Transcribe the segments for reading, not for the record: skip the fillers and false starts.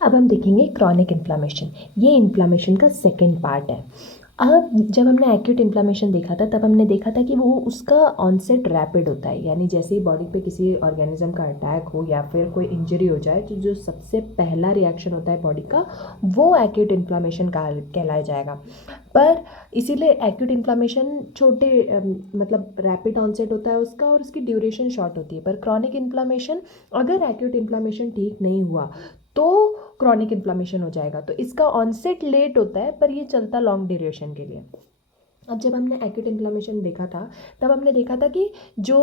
अब हम देखेंगे क्रॉनिक इन्फ्लामेशन। ये इन्फ्लामेशन का सेकेंड पार्ट है। अब जब हमने एक्यूट इन्फ्लामेशन देखा था तब हमने देखा था कि वो उसका ऑनसेट रैपिड होता है, यानी जैसे ही बॉडी पे किसी ऑर्गेनिज्म का अटैक हो या फिर कोई इंजरी हो जाए तो जो सबसे पहला रिएक्शन होता है बॉडी का वो एक्यूट इन्फ्लामेशन का कहलाया जाएगा। पर इसीलिए एक्यूट इन्फ्लामेशन छोटे मतलब रैपिड ऑनसेट होता है उसका और उसकी ड्यूरेशन शॉर्ट होती है। पर क्रॉनिक इन्फ्लामेशन, अगर एक्यूट इन्फ्लामेशन ठीक नहीं हुआ तो क्रॉनिक इन्फ्लामेशन हो जाएगा। तो इसका ऑनसेट लेट होता है पर ये चलता लॉन्ग ड्यूरेशन के लिए। अब जब हमने एक्यूट इन्फ्लामेशन देखा था तब हमने देखा था कि जो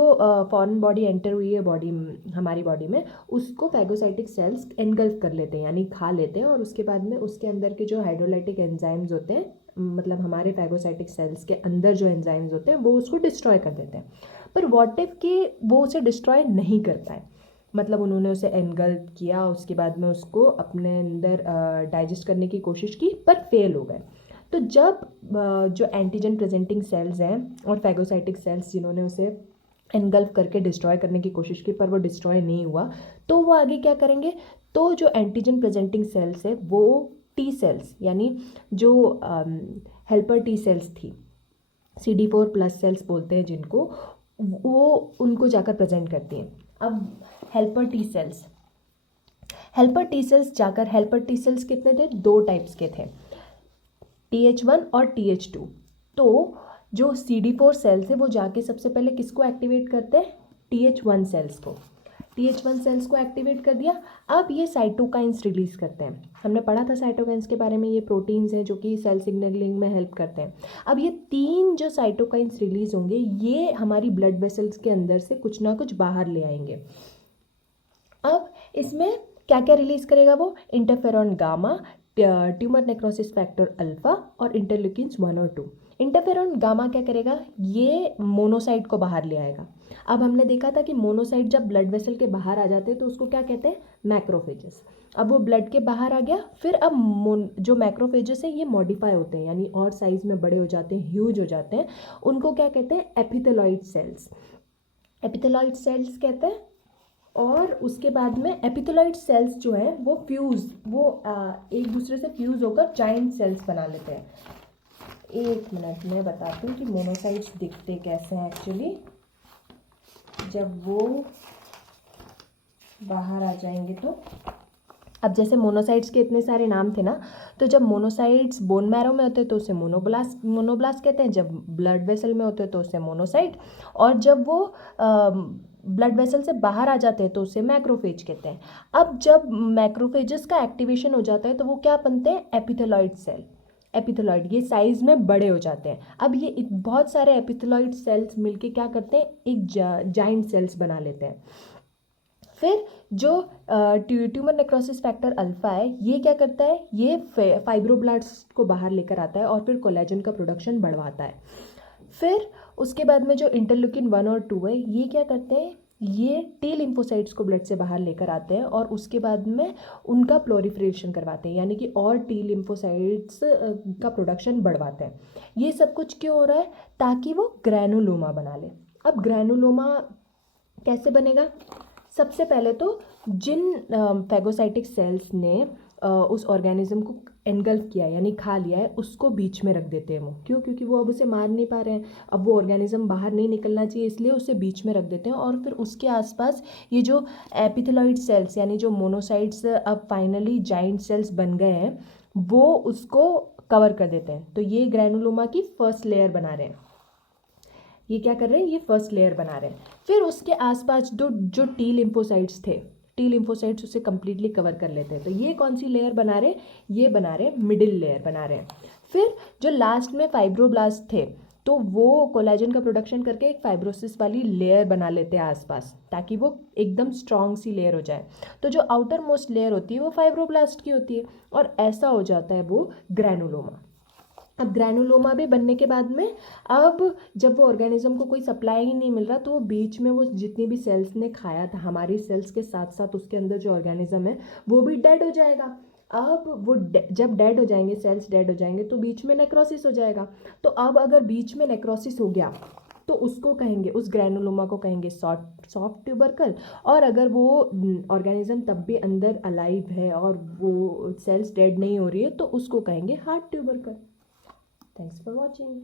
फॉरेन बॉडी एंटर हुई है बॉडी, हमारी बॉडी में, उसको फैगोसाइटिक सेल्स एनगल्फ कर लेते हैं यानी खा लेते हैं और उसके बाद में उसके अंदर के जो हाइड्रोलाइटिक एंजाइम्स होते हैं, मतलब हमारे फैगोसाइटिक सेल्स के अंदर जो एंजाइम्स होते हैं वो उसको डिस्ट्रॉय कर देते हैं। पर व्हाट इफ कि वो उसे डिस्ट्रॉय नहीं कर पाए, मतलब उन्होंने उसे एनगल्फ किया, उसके बाद में उसको अपने अंदर डाइजेस्ट करने की कोशिश की पर फेल हो गए। तो जब जो एंटीजन प्रेजेंटिंग सेल्स हैं और फैगोसाइटिक सेल्स जिन्होंने उसे एनगल्फ करके डिस्ट्रॉय करने की कोशिश की पर वो डिस्ट्रॉय नहीं हुआ, तो वो आगे क्या करेंगे? तो जो एंटीजन प्रेजेंटिंग सेल्स है वो टी सेल्स, यानी जो हेल्पर टी सेल्स थी, CD4+ सेल्स बोलते हैं जिनको, वो उनको जाकर प्रेजेंट करती हैं। अब हेल्पर टी सेल्स कितने थे? 2 टाइप्स के थे, TH1 और TH2। तो जो CD4 सेल्स है वो जाके सबसे पहले किसको एक्टिवेट करते हैं? TH1 सेल्स को। TH1 सेल्स को एक्टिवेट कर दिया। अब ये साइटोकाइंस रिलीज करते हैं। हमने पढ़ा था साइटोकाइंस के बारे में, ये प्रोटीन्स हैं जो कि सेल सिग्नलिंग में हेल्प करते हैं। अब ये 3 जो साइटोकाइंस रिलीज होंगे ये हमारी ब्लड वेसल्स के अंदर से कुछ ना कुछ बाहर ले आएंगे। अब इसमें क्या क्या रिलीज करेगा वो? Interferon gamma, tumour necrosis factor alpha और इंटरल्यूकिन्स 1 और 2। इंटरफेरॉन गामा क्या करेगा? ये मोनोसाइट को बाहर ले आएगा। अब हमने देखा था कि मोनोसाइट जब ब्लड वेसल के बाहर आ जाते हैं तो उसको क्या कहते हैं? मैक्रोफेजेस। अब वो ब्लड के बाहर आ गया, फिर अब जो मैक्रोफेजेस है ये मॉडिफाई होते हैं यानी और साइज में बड़े हो जाते हैं, ह्यूज हो जाते हैं। उनको क्या कहते हैं? Epithelioid sales. एपिथेलॉइड सेल्स कहते हैं। और उसके बाद में एपिथेलॉइड सेल्स जो है वो एक दूसरे से फ्यूज होकर जाइंट सेल्स बना लेते हैं। एक मिनट में बताती हूँ कि मोनोसाइट्स दिखते कैसे हैं एक्चुअली जब वो बाहर आ जाएंगे। तो अब जैसे मोनोसाइट्स के इतने सारे नाम थे ना, तो जब मोनोसाइट्स बोन मैरो में होते हैं तो उसे मोनोब्लास्ट कहते हैं, जब ब्लड वेसल में होते हैं तो उसे मोनोसाइट, और जब वो ब्लड वेसल से बाहर आ जाते हैं तो उसे मैक्रोफेज कहते हैं। अब जब मैक्रोफेजेस का एक्टिवेशन हो जाता है तो वो क्या बनते हैं? Epithelioid cell. एपिथेलॉइड ये साइज में बड़े हो जाते हैं। अब ये बहुत सारे एपिथेलॉइड सेल्स मिलके क्या करते हैं? एक जाइंट सेल्स बना लेते हैं। फिर जो ट्यूमर नेक्रोसिस फैक्टर अल्फा है ये क्या करता है? ये फाइब्रोब्लास्ट को बाहर लेकर आता है और फिर कोलेजन का प्रोडक्शन बढ़वाता है। फिर उसके बाद में जो इंटरल्यूकिन 1 और 2 है ये क्या करते हैं? ये टी लिम्फोसाइट्स को ब्लड से बाहर लेकर आते हैं और उसके बाद में उनका प्लोरिफरेशन करवाते हैं, यानी कि और टी लिम्फोसाइट्स का प्रोडक्शन बढ़वाते हैं। ये सब कुछ क्यों हो रहा है? ताकि वो ग्रैनुलोमा बना ले। अब ग्रैनुलोमा कैसे बनेगा? सबसे पहले तो जिन फैगोसाइटिक सेल्स ने उस ऑर्गेनिज्म को एनगल्फ किया यानी खा लिया है उसको बीच में रख देते हैं वो। क्यों? क्योंकि वो अब उसे मार नहीं पा रहे हैं, अब वो ऑर्गेनिज्म बाहर नहीं निकलना चाहिए, इसलिए उसे बीच में रख देते हैं। और फिर उसके आसपास ये जो एपिथेलॉइड सेल्स यानी जो मोनोसाइट्स अब फाइनली जाइंट सेल्स बन गए हैं वो उसको कवर कर देते हैं। तो ये ग्रैनुलोमा की फर्स्ट लेयर बना रहे हैं। ये क्या कर रहे हैं? ये फर्स्ट लेयर बना रहे हैं। फिर उसके आसपास जो टी लिम्फोसाइट्स थे, टी लिम्फोसाइट्स उसे कंप्लीटली कवर कर लेते हैं। तो ये कौन सी लेयर बना रहे हैं? ये बना रहे हैं मिडिल लेयर बना रहे हैं। फिर जो लास्ट में फाइब्रोब्लास्ट थे तो वो कोलेजन का प्रोडक्शन करके एक फाइब्रोसिस वाली लेयर बना लेते हैं आसपास, ताकि वो एकदम स्ट्रॉन्ग सी लेयर हो जाए। तो जो आउटर मोस्ट लेयर होती है वो फाइब्रोब्लास्ट की होती है और ऐसा हो जाता है वो ग्रैनुलोमा। अब ग्रैनुलोमा भी बनने के बाद में अब जब वो ऑर्गेनिज्म को कोई सप्लाई ही नहीं मिल रहा तो वो बीच में वो जितनी भी सेल्स ने खाया था हमारी सेल्स के साथ साथ उसके अंदर जो ऑर्गेनिज्म है वो भी डेड हो जाएगा। अब वो जब डेड हो जाएंगे, सेल्स डेड हो जाएंगे तो बीच में नेक्रोसिस हो जाएगा। तो अब अगर बीच में नेक्रोसिस हो गया तो उसको कहेंगे, उस ग्रैनुलोमा को कहेंगे सॉफ्ट ट्यूबरकल। और अगर वो ऑर्गेनिज्म तब भी अंदर अलाइव है और वो सेल्स डेड नहीं हो रही है तो उसको कहेंगे hard tubercle. Thanks for watching.